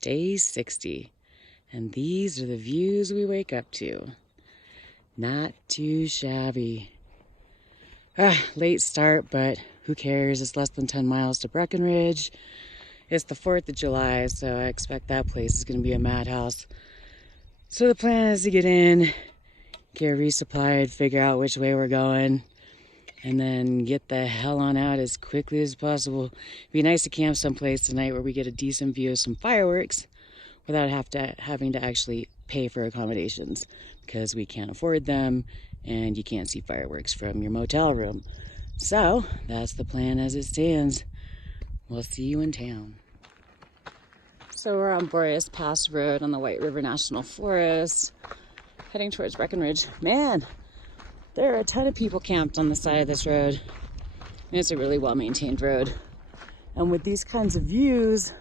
Day 60. And these are the views we wake up to. Not too shabby. Late start, but who cares? It's less than 10 miles to Breckenridge. It's the 4th of July, so I expect that place is going to be a madhouse. So the plan is to get in, get resupplied, figure out which way we're going, and then get the hell on out as quickly as possible. It'd be nice to camp someplace tonight where we get a decent view of some fireworks without having to actually pay for accommodations, because we can't afford them and you can't see fireworks from your motel room. So that's the plan as it stands. We'll see you in town. So we're on Boreas Pass Road on the White River National Forest, heading towards Breckenridge. Man, there are a ton of people camped on the side of this road. And it's a really well-maintained road. And with these kinds of views,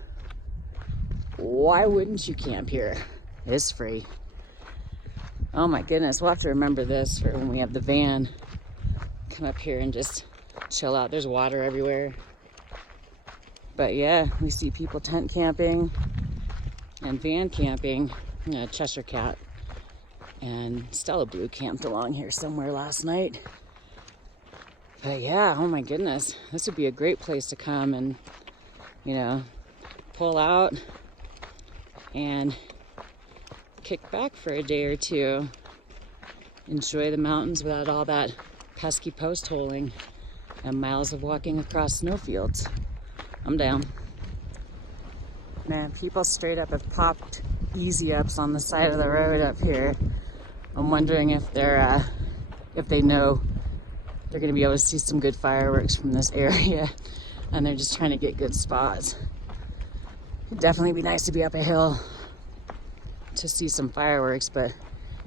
why wouldn't you camp here? It's free. Oh my goodness, we'll have to remember this for when we have the van. Come up here and just chill out. There's water everywhere. But yeah, we see people tent camping and van camping. Cheshire Cat and Stella Blue camped along here somewhere last night. But yeah, oh my goodness, this would be a great place to come and, pull out and kick back for a day or two. Enjoy the mountains without all that pesky post holing and miles of walking across snowfields. I'm down. Man, people straight up have popped easy ups on the side of the road up here. I'm wondering if they know they're gonna be able to see some good fireworks from this area and they're just trying to get good spots. It'd definitely be nice to be up a hill to see some fireworks, but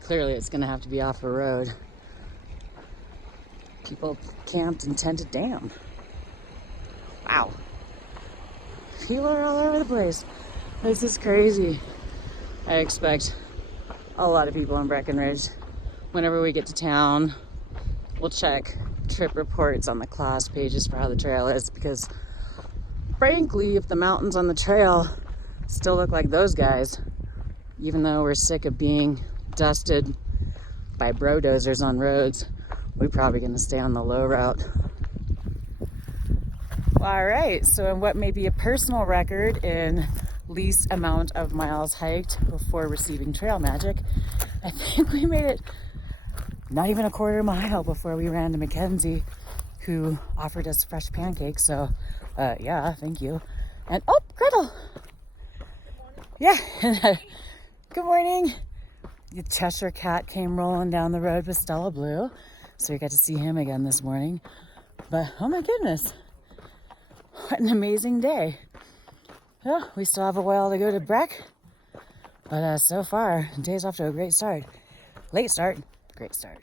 clearly it's gonna have to be off a road. People camped and tented down. Wow. People are all over the place. This is crazy. I expect a lot of people in Breckenridge. Whenever we get to town, we'll check trip reports on the class pages for how the trail is, because frankly, if the mountains on the trail still look like those guys, even though we're sick of being dusted by brodozers on roads, we're probably going to stay on the low route. All right, so in what may be a personal record in least amount of miles hiked before receiving trail magic, I think we made it not even a quarter mile before we ran to Mackenzie, who offered us fresh pancakes. So yeah, thank you. And oh, Gretel. Yeah, good morning. The Cheshire Cat came rolling down the road with Stella Blue, so we got to see him again this morning. But oh my goodness, what an amazing day. Well, we still have a while to go to Breck, but so far, the day's off to a great start. Late start, great start.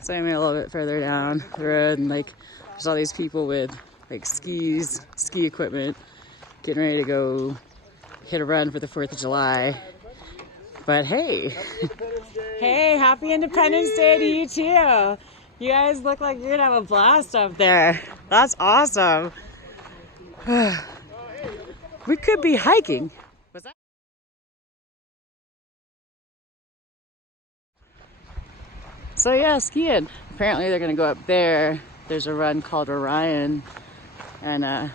So I'm a little bit further down the road, and there's all these people with ski equipment, getting ready to go hit a run for the 4th of July. But hey, hey, happy Independence Day to you too. You guys look like you're gonna have a blast up there. That's awesome. We could be hiking. Was that? So yeah, skiing. Apparently they're gonna go up there. There's a run called Orion, and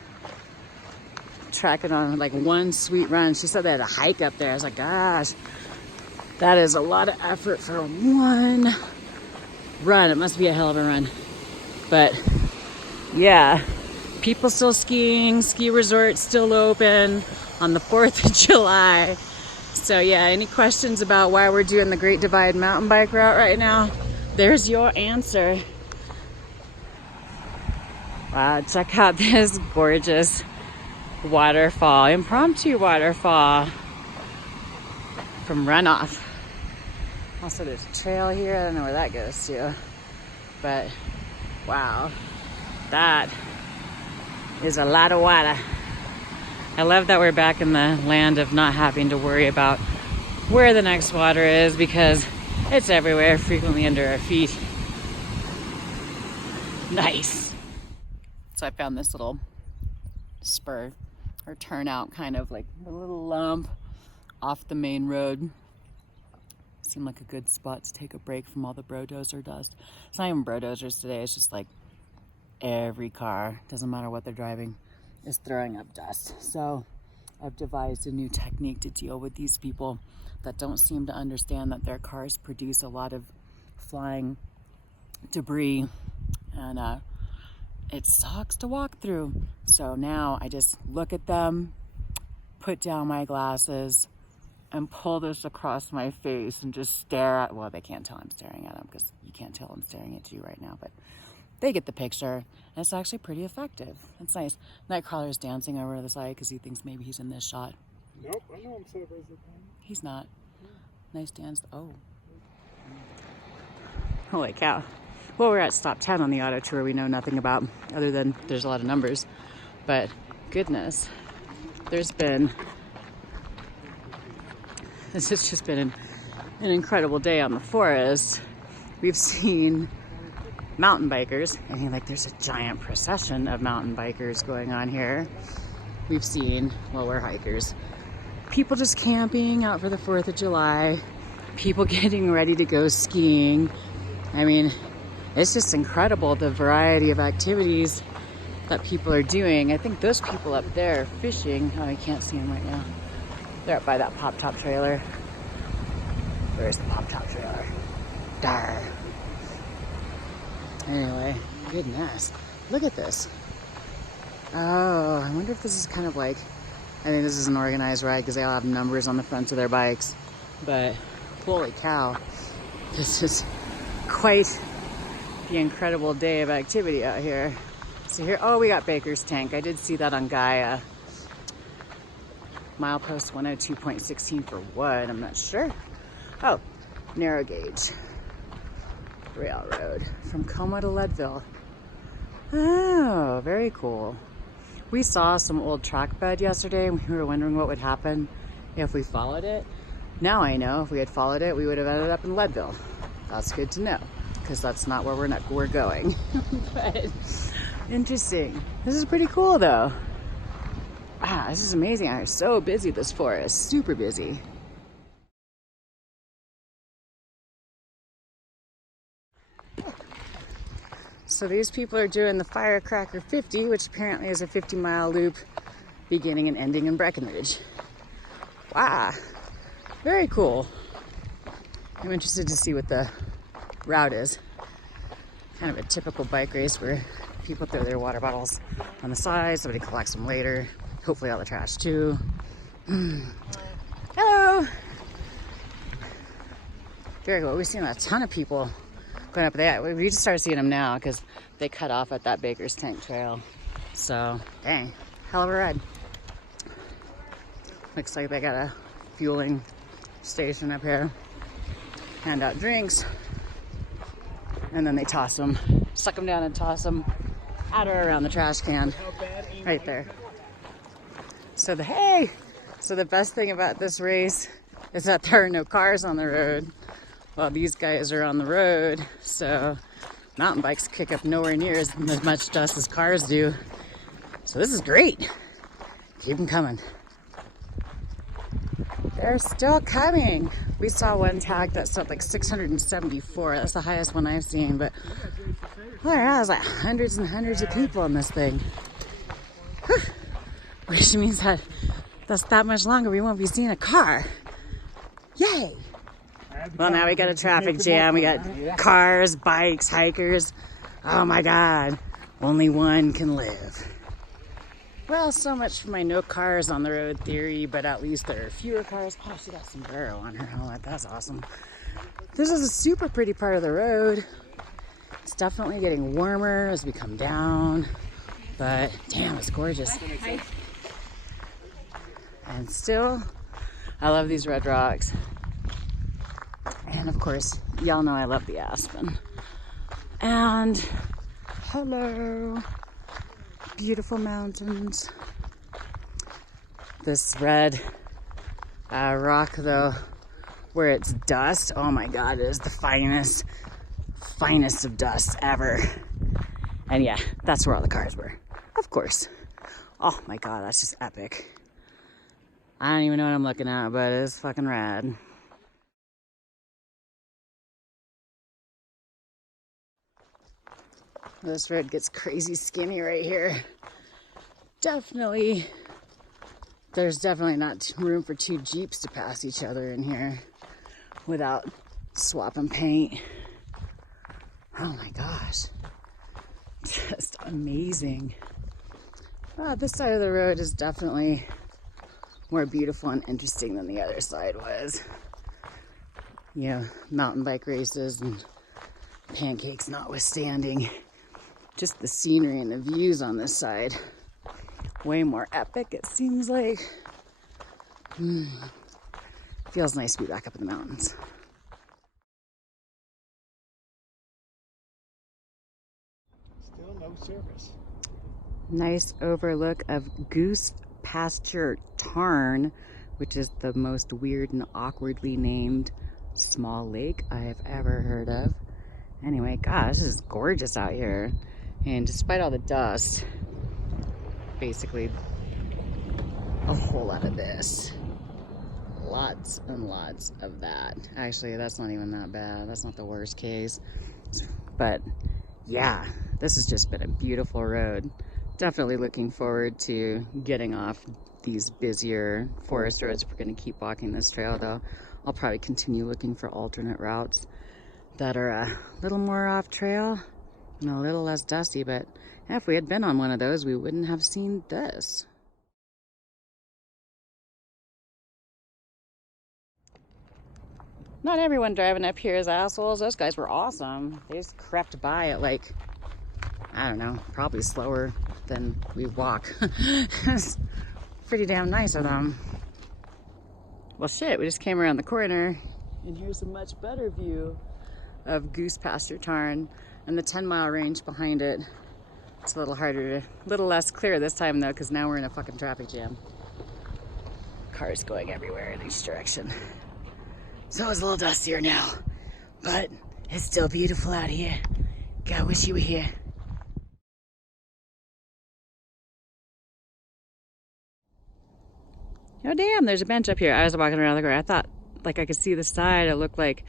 tracking on one sweet run. She said they had a hike up there. I was like, gosh, that is a lot of effort for one run. It must be a hell of a run. But yeah, people still skiing, ski resorts still open on the 4th of July. So yeah, any questions about why we're doing the Great Divide mountain bike route right now? There's your answer. Wow, check out this gorgeous waterfall, impromptu waterfall from Runoff. Also, there's a trail here. I don't know where that goes to, but wow, that is a lot of water. I love that we're back in the land of not having to worry about where the next water is, because It's everywhere, frequently under our feet. Nice. So I found this little spur or turnout, kind of like a little lump off the main road. Seemed like a good spot to take a break from all the bulldozer dust. It's not even bulldozers today, it's just like every car, doesn't matter what they're driving, is throwing up dust. So I've devised a new technique to deal with these people that don't seem to understand that their cars produce a lot of flying debris, and it sucks to walk through. So now I just look at them, put down my glasses, and pull this across my face and just stare at, well, they can't tell I'm staring at them because you can't tell I'm staring at you right now, but they get the picture, and it's actually pretty effective. It's nice. Nightcrawler's dancing over to the side because he thinks maybe he's in this shot. Nope, I know I'm set up as a time. He's not. Nice dance. Oh. Holy cow. Well, we're at stop 10 on the auto tour we know nothing about, other than there's a lot of numbers. But goodness, this has just been an incredible day on the forest. We've seen mountain bikers. I mean, like, there's a giant procession of mountain bikers going on here. We've seen, well, we're hikers, people just camping out for the 4th of July, people getting ready to go skiing. I mean, it's just incredible the variety of activities that people are doing. I think those people up there fishing, oh, I can't see them right now. They're up by that pop-top trailer. Where's the pop-top trailer? Dar. Anyway, goodness, look at this. Oh, I wonder if this is kind of like, I think this is an organized ride because they all have numbers on the fronts of their bikes. But holy cow, this is quite the incredible day of activity out here. So here, oh, we got Baker's Tank. I did see that on Gaia. Milepost 102.16 for what? I'm not sure. Oh, narrow gauge railroad from Como to Leadville. Oh, very cool. We saw some old track bed yesterday and we were wondering what would happen if we followed it. Now I know if we had followed it, we would have ended up in Leadville. That's good to know because that's not where we're going. But interesting. This is pretty cool though. Wow, this is amazing. I'm so busy, this forest, super busy. So these people are doing the Firecracker 50, which apparently is a 50-mile loop beginning and ending in Breckenridge. Wow, very cool. I'm interested to see what the route is. Kind of a typical bike race where people throw their water bottles on the side, somebody collects them later, hopefully all the trash too. Hello! Very cool. We've seen a ton of people going up there. We just started seeing them now because they cut off at that Baker's Tank trail. So, dang, hell of a ride. Looks like they got a fueling station up here. Hand out drinks. And then they toss them, suck them down and toss them at or around the trash can. Right there. So the best thing about this race is that there are no cars on the road. Well, these guys are on the road, so mountain bikes kick up nowhere near as much dust as cars do. So this is great. Keep them coming. They're still coming. We saw one tag that said like 674. That's the highest one I've seen, but oh yeah, there's like hundreds and hundreds of people in this thing. Whew. Which means that that's that much longer we won't be seeing a car. Yay! Well, now we got a traffic jam. We got cars, bikes, hikers. Oh my God, only one can live. Well, so much for my no cars on the road theory, but at least there are fewer cars. Oh, she got sombrero on her helmet. That's awesome. This is a super pretty part of the road. It's definitely getting warmer as we come down, but damn, it's gorgeous. And still, I love these red rocks. And of course, y'all know I love the aspen. And hello, beautiful mountains. This red rock though where it's dust. Oh my God, it is the finest of dust ever. And yeah, that's where all the cars were, of course. Oh my God, that's just epic. I don't even know what I'm looking at, but it's fucking rad. This road gets crazy skinny right here. There's definitely not room for two Jeeps to pass each other in here without swapping paint. Oh my gosh. Just amazing. This side of the road is definitely more beautiful and interesting than the other side was. You know, mountain bike races and pancakes notwithstanding. Just the scenery and the views on this side. Way more epic, it seems like. Feels nice to be back up in the mountains. Still no service. Nice overlook of Goose Pasture Tarn, which is the most weird and awkwardly named small lake I have ever heard of. Anyway, gosh, this is gorgeous out here. And despite all the dust, basically a whole lot of this. Lots and lots of that. Actually, that's not even that bad. That's not the worst case. But yeah, this has just been a beautiful road. Definitely looking forward to getting off these busier forest roads. If we're going to keep walking this trail, though, I'll probably continue looking for alternate routes that are a little more off trail and a little less dusty. But yeah, if we had been on one of those, we wouldn't have seen this. Not everyone driving up here is assholes. Those guys were awesome. They just crept by at like, I don't know, probably slower than we walk. It's pretty damn nice of them. Well, shit, we just came around the corner and here's a much better view of Goose Pasture Tarn and the 10-mile range behind it. It's a little less clear this time though, because now we're in a fucking traffic jam. Cars going everywhere in each direction. So it's a little dustier now, but it's still beautiful out here. God, wish you were here. Oh damn, there's a bench up here. I was walking around the corner. I thought like I could see the side. It looked like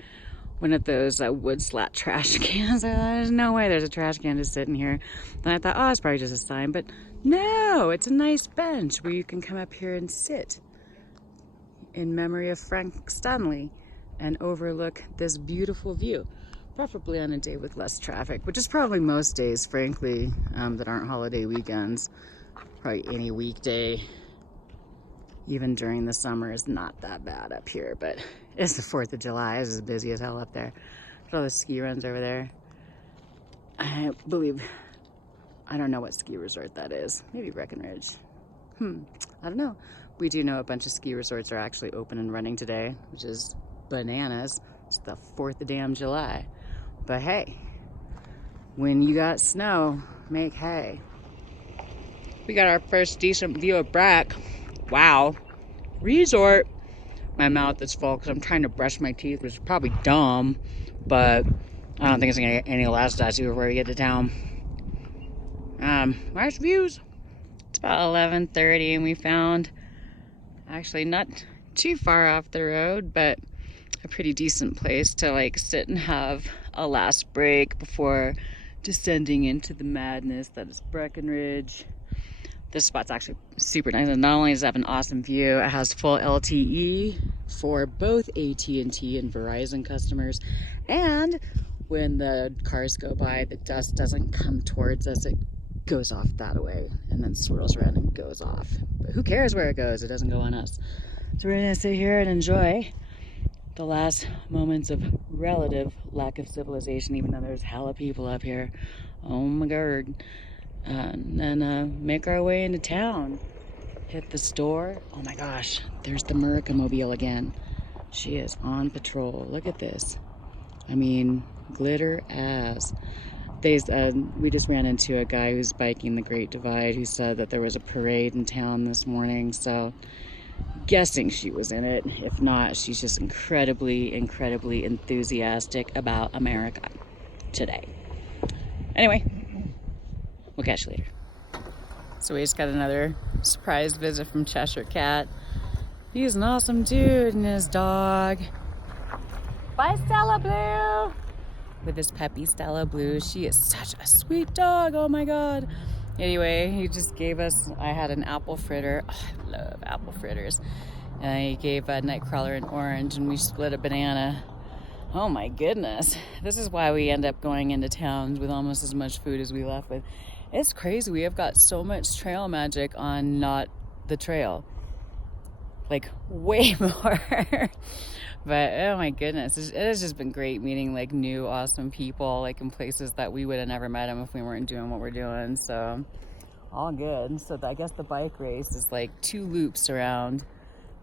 one of those wood slat trash cans. There's no way there's a trash can just sitting here. And I thought, oh, it's probably just a sign. But no, it's a nice bench where you can come up here and sit in memory of Frank Stanley and overlook this beautiful view. Preferably on a day with less traffic, which is probably most days, frankly, that aren't holiday weekends. Probably any weekday, even during the summer, is not that bad up here, but it's the 4th of July. It's as busy as hell up there. Look at all the ski runs over there. I don't know what ski resort that is. Maybe Breckenridge. I don't know. We do know a bunch of ski resorts are actually open and running today, which is bananas. It's the 4th of damn July. But hey, when you got snow, make hay. We got our first decent view of Breck. Wow. Resort. My mouth is full because I'm trying to brush my teeth, which is probably dumb, but I don't think it's gonna get any less dusty before we get to town. Nice views. It's about 11:30 and we found actually not too far off the road, but a pretty decent place to like sit and have a last break before descending into the madness that is Breckenridge. This spot's actually super nice, and not only does it have an awesome view, it has full LTE for both AT&T and Verizon customers, and when the cars go by, the dust doesn't come towards us, it goes off that way and then swirls around and goes off. But who cares where it goes? It doesn't go on us. So we're gonna sit here and enjoy the last moments of relative lack of civilization, even though there's hella people up here. Oh my God. And then make our way into town. Hit the store. Oh my gosh, there's the Miracle-mobile again. She is on patrol. Look at this. I mean, glitter as. We just ran into a guy who's biking the Great Divide who said that there was a parade in town this morning, so guessing she was in it. If not, she's just incredibly, incredibly enthusiastic about America today. Anyway, we'll catch you later. So we just got another surprise visit from Cheshire Cat. He's an awesome dude and his dog. Bye, Stella Blue! With his peppy Stella Blue. She is such a sweet dog, oh my God. Anyway, he just gave us, I had an apple fritter. Oh, I love apple fritters. And he gave a Nightcrawler an orange and we split a banana. Oh my goodness. This is why we end up going into towns with almost as much food as we left with. It's crazy. We have got so much trail magic on not the trail. Like way more. But oh my goodness, it has just been great meeting like new awesome people like in places that we would have never met them if we weren't doing what we're doing. So all good. So I guess the bike race is like 2 loops around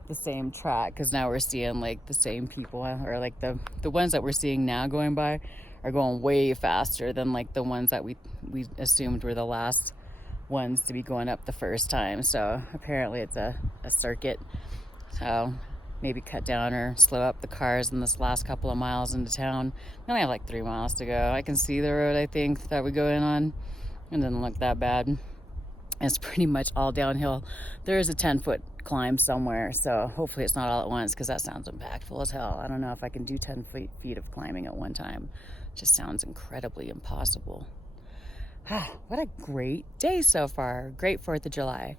the same track, because now we're seeing like the same people, or like the ones that we're seeing now going by are going way faster than like the ones that we assumed were the last ones to be going up the first time. So apparently it's a circuit. So maybe cut down or slow up the cars in this last couple of miles into town. We only have like 3 miles to go. I can see the road, I think, that we go in on. It doesn't look that bad. It's pretty much all downhill. There is a 10-foot climb somewhere, so hopefully it's not all at once, because that sounds impactful as hell. I don't know if I can do 10 feet of climbing at one time. It just sounds incredibly impossible. What a great day so far. Great 4th of July.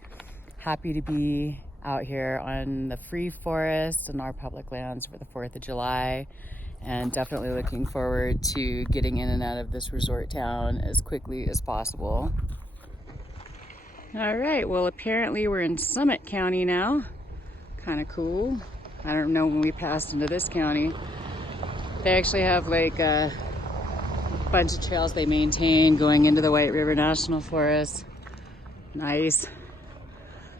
Happy to be out here on the free forest and our public lands for the 4th of July, and definitely looking forward to getting in and out of this resort town as quickly as possible. All right, well apparently we're in Summit County now. Kind of cool. I don't know when we passed into this county. They actually have like a bunch of trails they maintain going into the White River National Forest. Nice.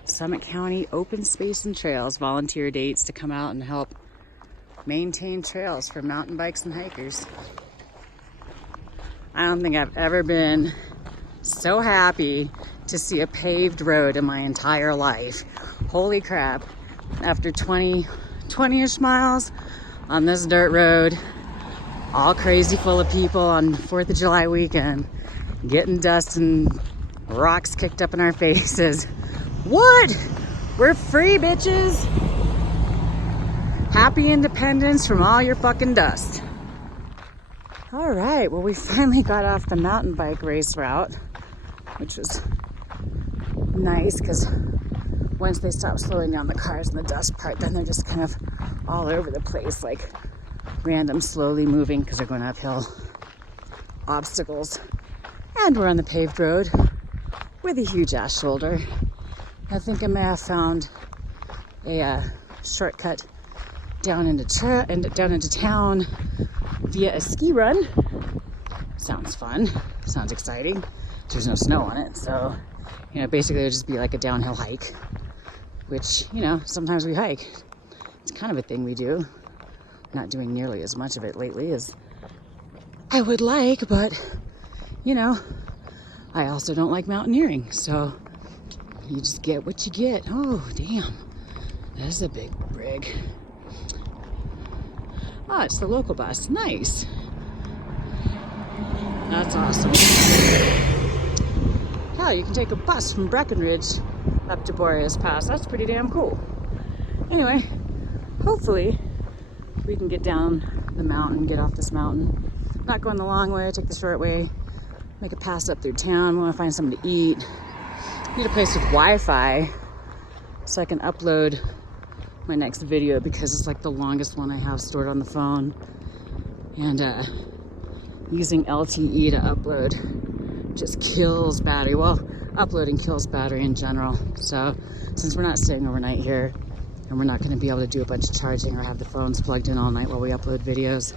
Summit County Open Space and Trails volunteer dates to come out and help maintain trails for mountain bikes and hikers. I don't think I've ever been so happy to see a paved road in my entire life. Holy crap. After 20-ish miles on this dirt road, all crazy full of people on 4th of July weekend, getting dust and rocks kicked up in our faces. What? We're free, bitches. Happy independence from all your fucking dust. All right, well, we finally got off the mountain bike race route, which was nice, because once they stop slowing down the cars and the dust part, then they're just kind of all over the place, like random slowly moving, because they're going uphill obstacles. And we're on the paved road with a huge ass shoulder. I think I may have found a shortcut down into town via a ski run. Sounds fun. Sounds exciting. There's no snow on it, so basically it would just be like a downhill hike, which sometimes we hike. It's kind of a thing we do. Not doing nearly as much of it lately as I would like, but I also don't like mountaineering, so you just get what you get. Oh, damn. That is a big rig. Oh, it's the local bus. Nice. That's awesome. Oh, you can take a bus from Breckenridge up to Boreas Pass. That's pretty damn cool. Anyway, hopefully we can get down the mountain, get off this mountain. Not going the long way, take the short way, make a pass up through town. We want to find something to eat. Need a place with Wi-Fi so I can upload my next video, because it's like the longest one I have stored on the phone, and using LTE to upload just kills battery. Well, uploading kills battery in general. So since we're not staying overnight here and we're not going to be able to do a bunch of charging or have the phones plugged in all night while we upload videos,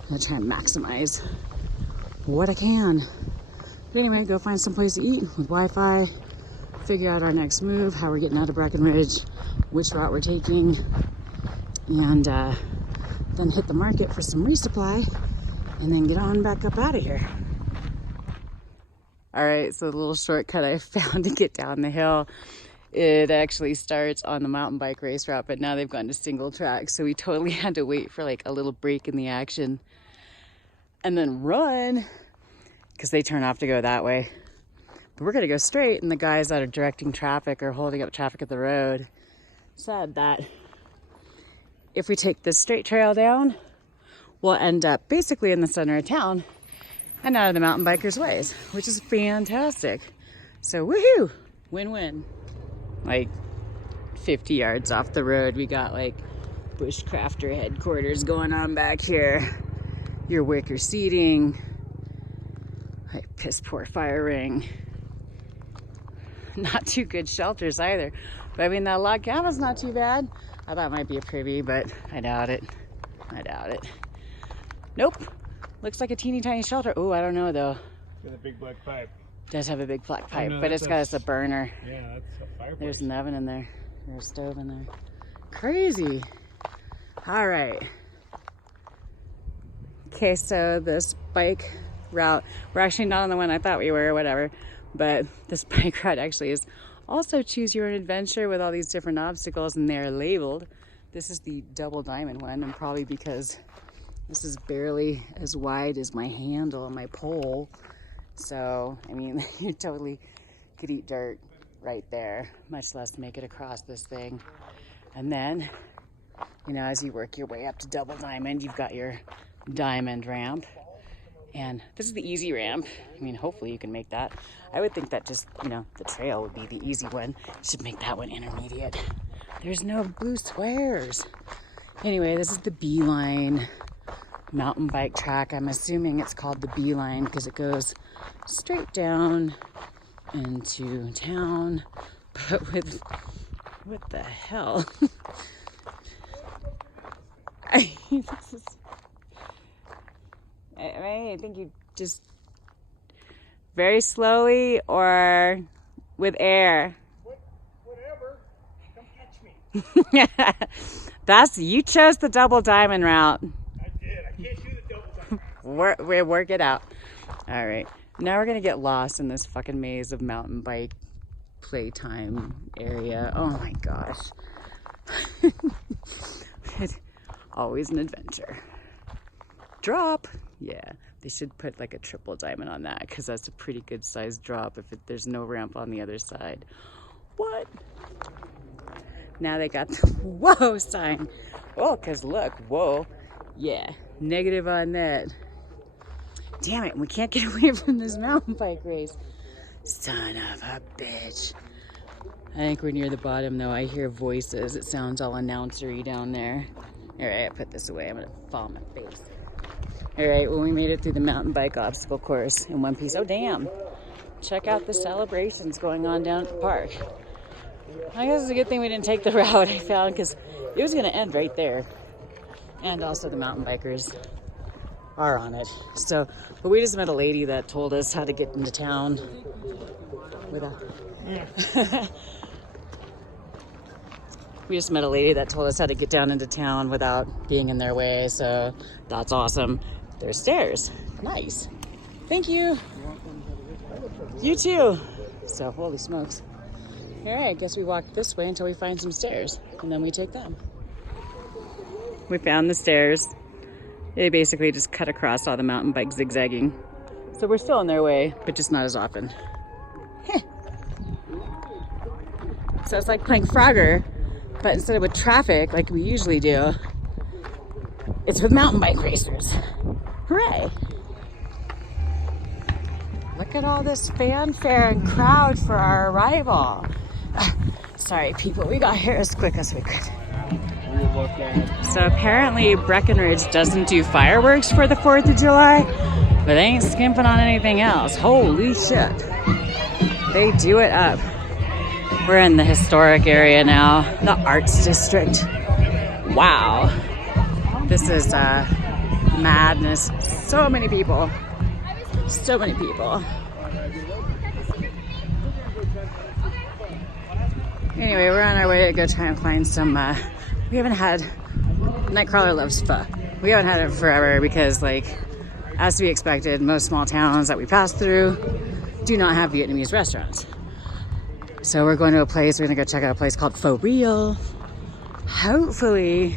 I'm going to try and maximize what I can. But anyway, go find some place to eat with Wi-Fi, figure out our next move, how we're getting out of Breckenridge, which route we're taking, and then hit the market for some resupply, and then get on back up out of here. All right, so the little shortcut I found to get down the hill It actually starts on the mountain bike race route, but now they've gone to single track. So we totally had to wait for like a little break in the action and then run because they turn off to go that way. But we're gonna go straight, and the guys that are directing traffic or holding up traffic at the road said that if we take this straight trail down, we'll end up basically in the center of town and out of the mountain bikers' ways, which is fantastic. So woohoo, win-win. Like 50 yards off the road, we got like bushcrafter headquarters going on back here. Your wicker seating, like piss poor fire ring. Not too good shelters either. But I mean, that log cabin's not too bad. I thought it might be a privy, but I doubt it. I doubt it. Nope. Looks like a teeny tiny shelter. Oh, I don't know though. It's got a big black pipe. Does have a big black pipe, no, but it's got us a burner. Yeah, that's a fireplace. There's an oven in there. There's a stove in there. Crazy. All right. Okay, so this bike route, we're actually not on the one I thought we were or whatever, but this bike route actually is also choose your own adventure with all these different obstacles, and they're labeled. This is the double diamond one, and probably because this is barely as wide as my handle on my pole. So, I mean, you totally could eat dirt right there, much less make it across this thing. And then, you know, as you work your way up to double diamond, you've got your diamond ramp. And this is the easy ramp. I mean, hopefully you can make that. I would think that just, you know, the trail would be the easy one. You should make that one intermediate. There's no blue squares. Anyway, this is the Beeline mountain bike track. I'm assuming it's called the Beeline because it goes straight down into town. But with, what the hell? I think you just very slowly or with air. Whatever. Come catch me. You chose the double diamond route. I did. I can't do the double diamond. We work it out. All right. Now we're gonna get lost in this fucking maze of mountain bike playtime area. Oh my gosh. Always an adventure. Drop. Yeah, they should put like a triple diamond on that because that's a pretty good sized drop if there's no ramp on the other side. What? Now they got the whoa sign. Oh, because look, whoa. Yeah, negative on that. Damn it, we can't get away from this mountain bike race. Son of a bitch. I think we're near the bottom though. I hear voices. It sounds all announcery down there. All right, I put this away. I'm gonna fall on my face. All right, well, we made it through the mountain bike obstacle course in one piece. Oh, damn. Check out the celebrations going on down at the park. I guess it's a good thing we didn't take the route I found because it was going to end right there. And also the mountain bikers are on it. So, but we just met a lady that told us how to get into town with a... We just met a lady that told us how to get down into town without being in their way, so that's awesome. There's stairs. Nice. Thank you. You too. So, holy smokes. All right, I guess we walk this way until we find some stairs, and then we take them. We found the stairs. They basically just cut across all the mountain bike zigzagging. So we're still in their way, but just not as often. So it's like playing Frogger, but instead of with traffic like we usually do, it's with mountain bike racers. Hooray! Look at all this fanfare and crowd for our arrival. Sorry, people, we got here as quick as we could. So apparently Breckenridge doesn't do fireworks for the 4th of July, but they ain't skimping on anything else. Holy shit. They do it up. We're in the historic area now, the Arts District. Wow. This is madness. So many people. So many people. Anyway, we're on our way to go try and find some, we haven't had, Nightcrawler loves pho. We haven't had it forever because, like, as to be expected, most small towns that we pass through do not have Vietnamese restaurants. So we're going to a place, we're gonna go check out a place called For Real. Hopefully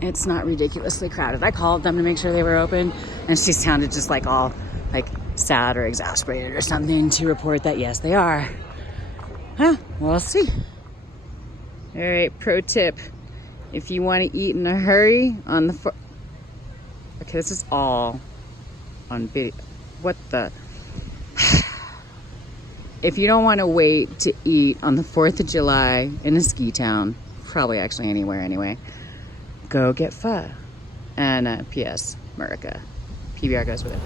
it's not ridiculously crowded. I called them to make sure they were open, and she sounded just like all like sad or exasperated or something to report that yes, they are. Huh, we'll see. All right, pro tip. If you want to eat in a hurry on the okay, this is all on video. What the? If you don't want to wait to eat on the 4th of July in a ski town, probably actually anywhere anyway, go get pho. And P.S. America. PBR goes with it.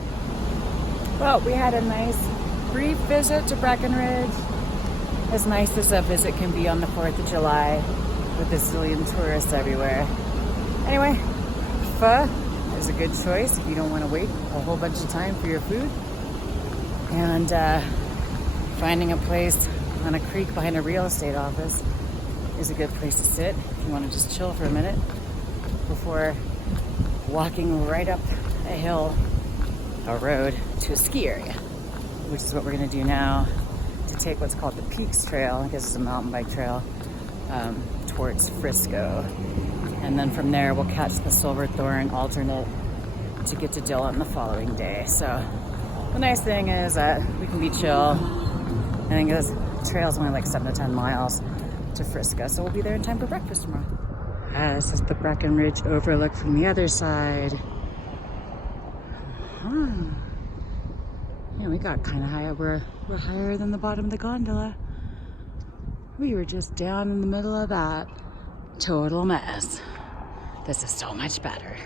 Well, we had a nice brief visit to Breckenridge. As nice as a visit can be on the 4th of July with a zillion tourists everywhere. Anyway, pho is a good choice if you don't want to wait a whole bunch of time for your food. And finding a place on a creek behind a real estate office is a good place to sit if you want to just chill for a minute before walking right up a hill, a road, to a ski area, which is what we're going to do now, to take what's called the Peaks Trail. I guess it's a mountain bike trail towards Frisco. And then from there, we'll catch the Silverthorn alternate to get to Dillon the following day. So the nice thing is that we can be chill. I think this trail's only like 7 to 10 miles to Frisco, so we'll be there in time for breakfast tomorrow. This is the Breckenridge overlook from the other side. Yeah, we got kind of high. We're higher than the bottom of the gondola. We were just down in the middle of that total mess. This is so much better.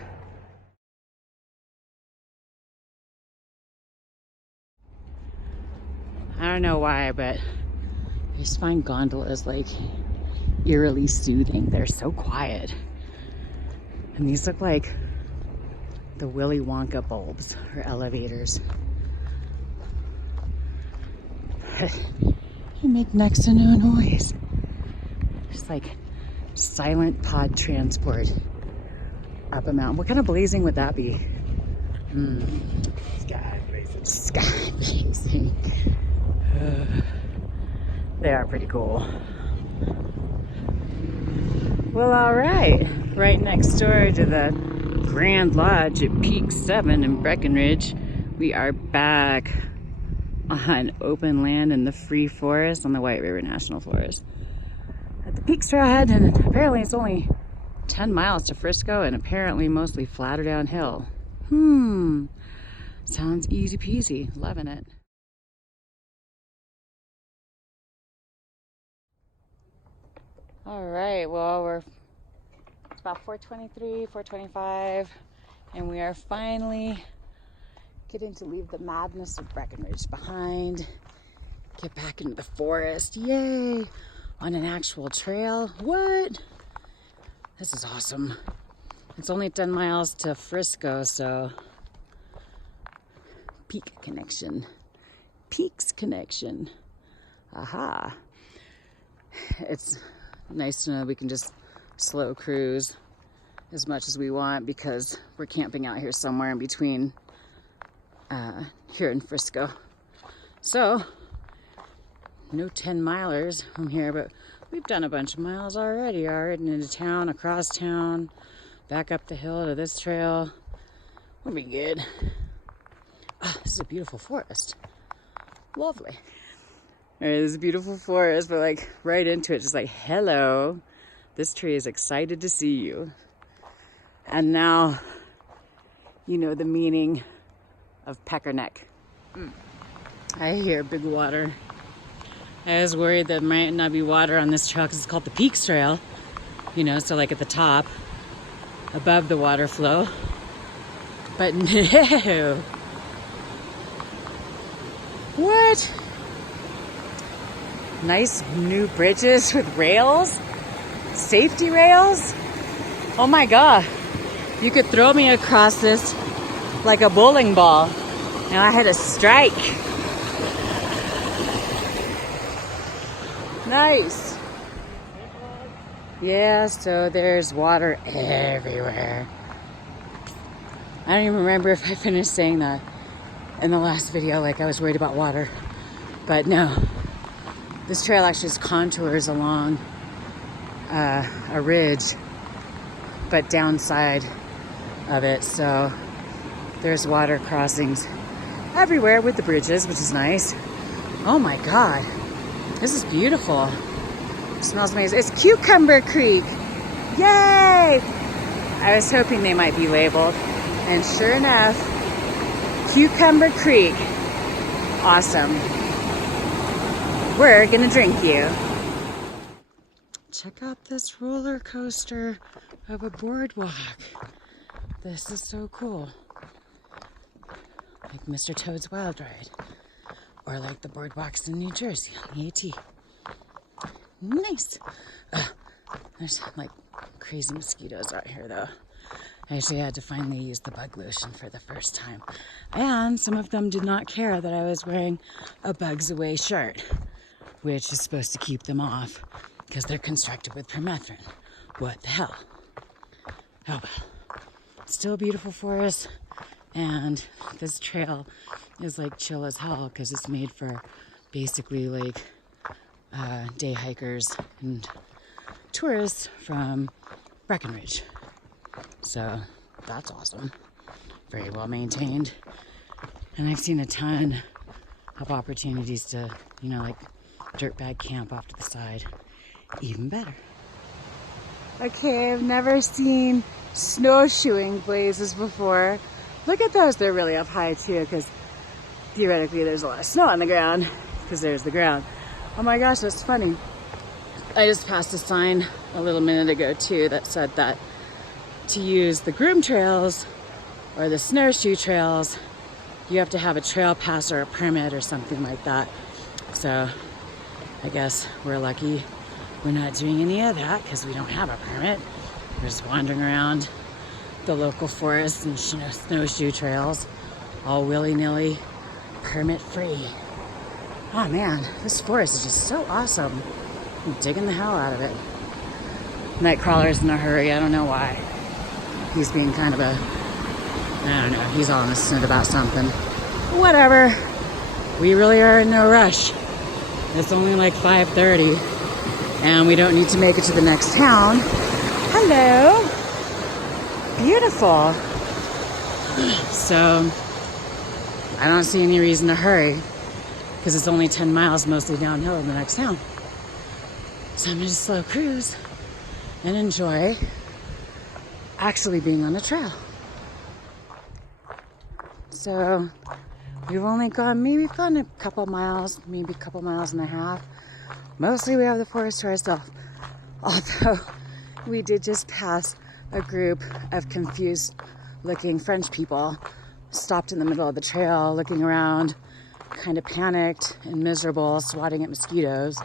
I don't know why, but I just find gondolas like eerily soothing. They're so quiet. And these look like the Willy Wonka bulbs or elevators. They make next to no noise. Just like silent pod transport up a mountain. What kind of blazing would that be? Sky blazing. Sky blazing. They are pretty cool. Well, all right. Right next door to the Grand Lodge at Peak 7 in Breckenridge, we are back on open land in the free forest on the White River National Forest at the Peaks Trailhead, and apparently it's only 10 miles to Frisco and apparently mostly flatter downhill. Sounds easy peasy. Loving it. All right, well, it's about 4:23, 4:25, and we are finally getting to leave the madness of Breckenridge behind, get back into the forest, yay, on an actual trail. What? This is awesome. It's only 10 miles to Frisco, so Peaks connection. Aha. It's nice to know we can just slow cruise as much as we want because we're camping out here somewhere in between here in Frisco. So, no 10 milers from here, but we've done a bunch of miles already. Already into town, across town, back up the hill to this trail. We'll be good. This is a beautiful forest. Lovely. All right, this is a beautiful forest, but like right into it, just like, hello, this tree is excited to see you. And now you know the meaning of peckerneck. I hear big water. I was worried that might not be water on this trail because it's called the Peaks Trail, you know, so like at the top, above the water flow. But no. What? Nice new bridges with rails, safety rails. Oh my God. You could throw me across this like a bowling ball. Now I had a strike. Nice. Yeah, so there's water everywhere. I don't even remember if I finished saying that in the last video, like I was worried about water. But no, This trail actually just contours along a ridge, but downside of it. So there's water crossings everywhere with the bridges, which is nice. Oh my God, this is beautiful. It smells amazing. It's Cucumber Creek. Yay! I was hoping they might be labeled, and sure enough, Cucumber Creek. Awesome. We're gonna drink you. Check out this roller coaster of a boardwalk. This is so cool. Like Mr. Toad's Wild Ride. Or like the boardwalks in New Jersey on the AT. Nice. There's like crazy mosquitoes out here though. I actually had to finally use the bug lotion for the first time. And some of them did not care that I was wearing a Bugs Away shirt, which is supposed to keep them off because they're constructed with permethrin. What the hell? Oh well. Still a beautiful forest, and this trail is like chill as hell because it's made for basically like day hikers and tourists from Breckenridge. So that's awesome. Very well maintained. And I've seen a ton of opportunities to, you know, like dirtbag camp off to the side. Even better. Okay, I've never seen snowshoeing blazes before. Look at those. They're really up high too, because theoretically there's a lot of snow on the ground, because there's the ground. Oh my gosh, that's funny. I just passed a sign a little minute ago too that said that to use the groom trails or the snowshoe trails, you have to have a trail pass or a permit or something like that. So I guess we're lucky we're not doing any of that because we don't have a permit. We're just wandering around the local forests and snowshoe trails all willy-nilly, permit free. Oh man, this forest is just so awesome. I'm digging the hell out of it. Nightcrawler's in a hurry, I don't know why. He's being kind of a, I don't know, he's all in a snit about something. Whatever. We really are in no rush. It's only like 5:30 and we don't need to make it to the next town. Hello. Beautiful. So I don't see any reason to hurry because it's only 10 miles mostly downhill in the next town. So I'm gonna just slow cruise and enjoy actually being on a trail. So we've only gone, maybe we've gone a couple miles, maybe a couple miles and a half. Mostly we have the forest to ourselves. Although we did just pass a group of confused looking French people, stopped in the middle of the trail, looking around, kind of panicked and miserable, swatting at mosquitoes.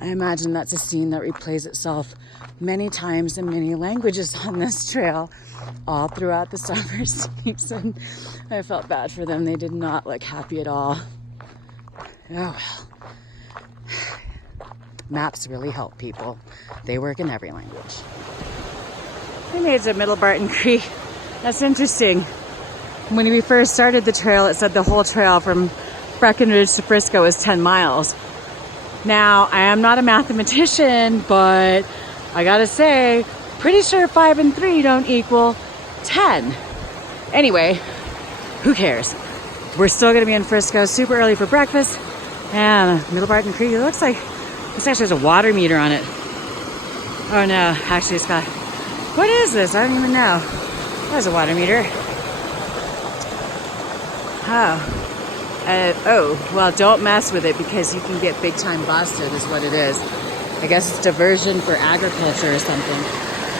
I imagine that's a scene that replays itself many times in many languages on this trail all throughout the summer season. I felt bad for them. They did not look happy at all. Oh well. Maps really help people. They work in every language. We made it to Middle Barton Creek. That's interesting. When we first started the trail, it said the whole trail from Breckenridge to Frisco is 10 miles. Now, I am not a mathematician, but I gotta say, pretty sure 5 and 3 don't equal 10. Anyway, who cares? We're still gonna be in Frisco super early for breakfast. And Middle Barton Creek, it looks like, this actually has a water meter on it. Oh no, actually it's got, what is this? I don't even know. There's a water meter. Oh, well, don't mess with it because you can get big time busted is what it is. I guess it's diversion for agriculture or something.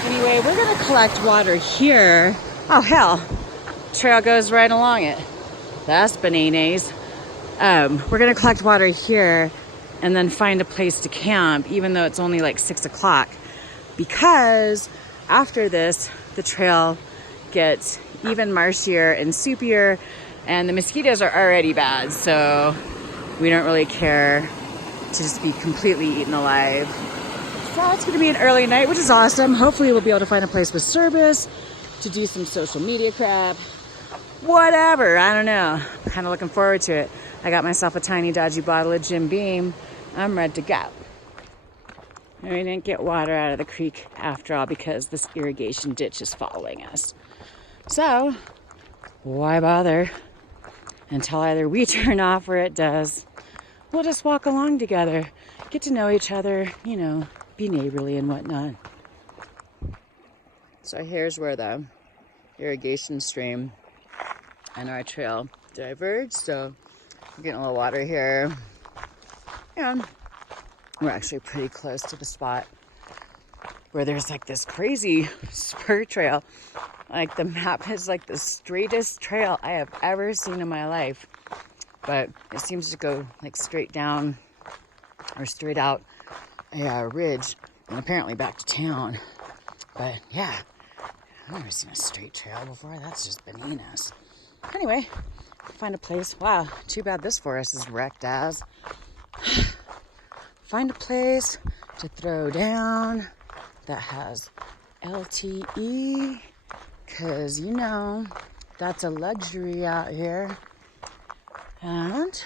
Anyway, we're gonna collect water here. Oh hell, trail goes right along it. That's bananas. We're gonna collect water here and then find a place to camp, even though it's only like 6 o'clock. Because after this, the trail gets even marshier and soupier, and the mosquitoes are already bad, so we don't really care to just be completely eaten alive. So it's gonna be an early night, which is awesome. Hopefully we'll be able to find a place with service to do some social media crap. Whatever, I don't know. Kind of looking forward to it. I got myself a tiny dodgy bottle of Jim Beam I'm ready to go. And we didn't get water out of the creek after all because this irrigation ditch is following us. So, why bother until either we turn off or it does. We'll just walk along together, get to know each other, you know, be neighborly and whatnot. So here's where the irrigation stream and our trail diverge. So we're getting a little water here. And we're actually pretty close to the spot where there's like this crazy spur trail. Like the map is like the straightest trail I have ever seen in my life. But it seems to go like straight down or straight out a ridge and apparently back to town. But yeah, I've never seen a straight trail before. That's just bananas. Anyway, find a place. Wow, too bad this forest is wrecked as. Find a place to throw down that has LTE, because you know that's a luxury out here. And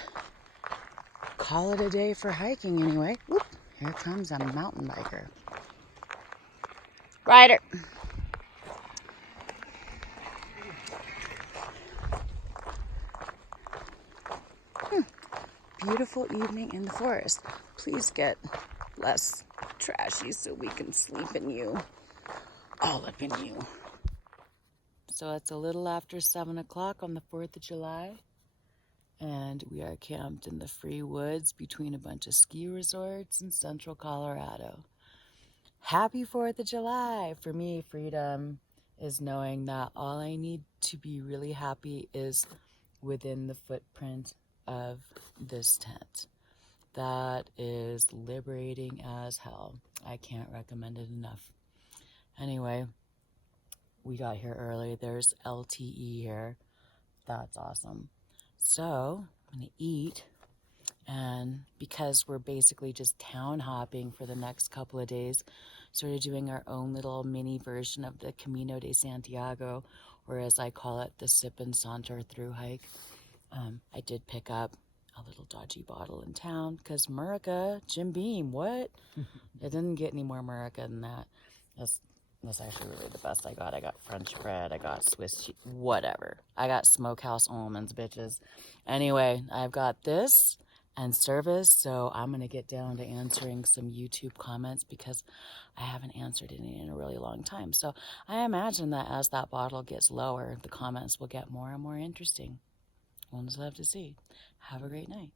call it a day for hiking anyway. Whoop, here comes a mountain biker. Rider. Beautiful evening in the forest. Please get less trashy so we can sleep in you. All up in you. So it's a little after 7 o'clock on the 4th of July. And we are camped in the free woods between a bunch of ski resorts in central Colorado. Happy 4th of July! For me, freedom is knowing that all I need to be really happy is within the footprint of this tent. That is liberating as hell. I can't recommend it enough. Anyway, we got here early. There's LTE here. That's awesome. So I'm gonna eat, and because we're basically just town hopping for the next couple of days, sort of doing our own little mini version of the Camino de Santiago, or as I call it, the sip and saunter through hike. I did pick up a little dodgy bottle in town because Murica, Jim Beam, what? It didn't get any more Murica than that. That's actually really the best I got. I got French bread, I got Swiss cheese, whatever. I got smokehouse almonds, bitches. Anyway, I've got this and service, so I'm going to get down to answering some YouTube comments because I haven't answered any in a really long time. So I imagine that as that bottle gets lower, the comments will get more and more interesting. We'll just have to see. Have a great night.